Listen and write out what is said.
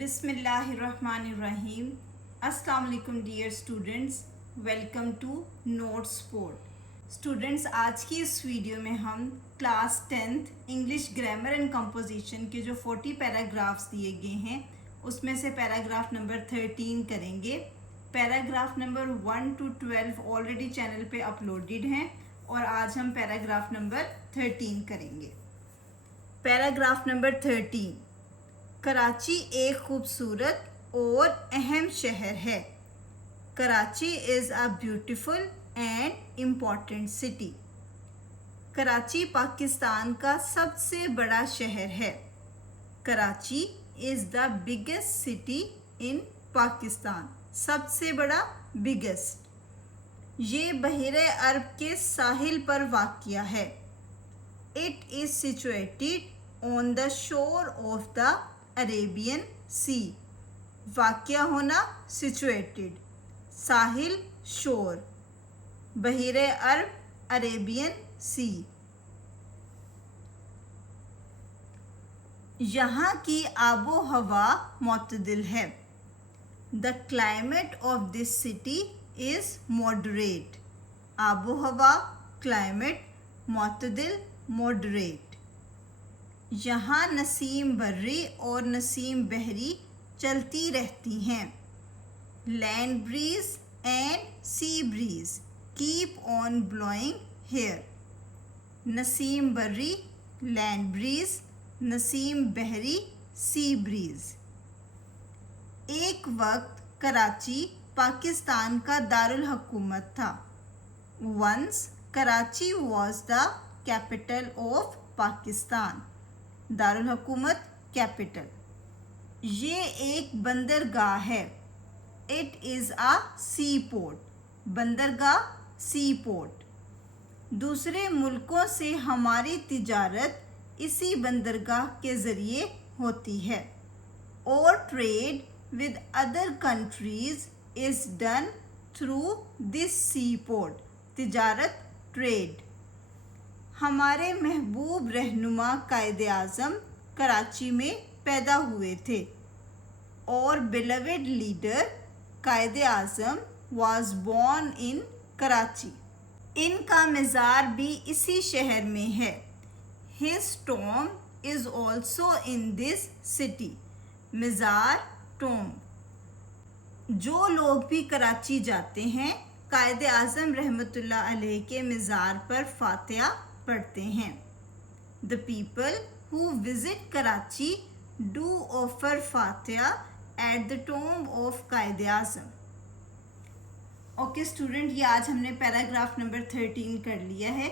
بسم اللہ الرحمن الرحیم. السلام علیکم dear students, welcome to note support. Students, آج کی اس ویڈیو میں ہم class 10th English grammar and composition کے جو 40 پیراگرافس دیے گئے ہیں اس میں سے پیراگراف نمبر 13 کریں گے. Paragraph number 1 to 12 already channel پہ اپلوڈڈ ہیں اور آج ہم پیراگراف نمبر 13 کریں گے. Paragraph number 13. کراچی ایک خوبصورت اور اہم شہر ہے. Karachi is a beautiful and important city. Karachi Pakistan کا سب سے بڑا شہر ہے. Karachi is the biggest city in Pakistan. سب سے بڑا, بگیسٹ. یہ بحیرہ عرب کے ساحل پر واقع ہے. It is situated on the shore of the Arabian Sea. واقع ہونا, situated. ساحل, shore. بحیرہ عرب, Arabian Sea. یہاں کی آب و ہوا معتدل ہے. The climate of this city is moderate. آب و ہوا, climate, معتدل, moderate. یہاں نسیم بری اور نسیم بحری چلتی رہتی ہیں. Land breeze and sea breeze keep on blowing here. نسیم بری, land breeze, نسیم بحری, sea breeze. ایک وقت کراچی پاکستان کا دارالحکومت تھا. Once Karachi was the capital of Pakistan. دارالحکومت, کیپٹل. یہ ایک بندرگاہ ہے. It is a seaport. بندرگاہ, سی پورٹ. دوسرے ملکوں سے ہماری تجارت اسی بندرگاہ کے ذریعے ہوتی ہے. اور trade with other countries is done through this seaport. تجارت, ٹریڈ. ہمارے محبوب رہنما قائد اعظم کراچی میں پیدا ہوئے تھے. اور beloved leader Quaid Azam was born in Karachi. ان کا مزار بھی اسی شہر میں ہے. His tomb is also in this city. مزار, tomb. جو لوگ بھی کراچی جاتے ہیں قائد اعظم رحمۃ اللہ علیہ کے مزار پر فاتحہ پڑھتے ہیں. The people who visit Karachi do offer فاتحہ at the tomb of Quaid Azam. Okay student, یہ آج ہم نے پیراگراف نمبر 13 کر لیا ہے.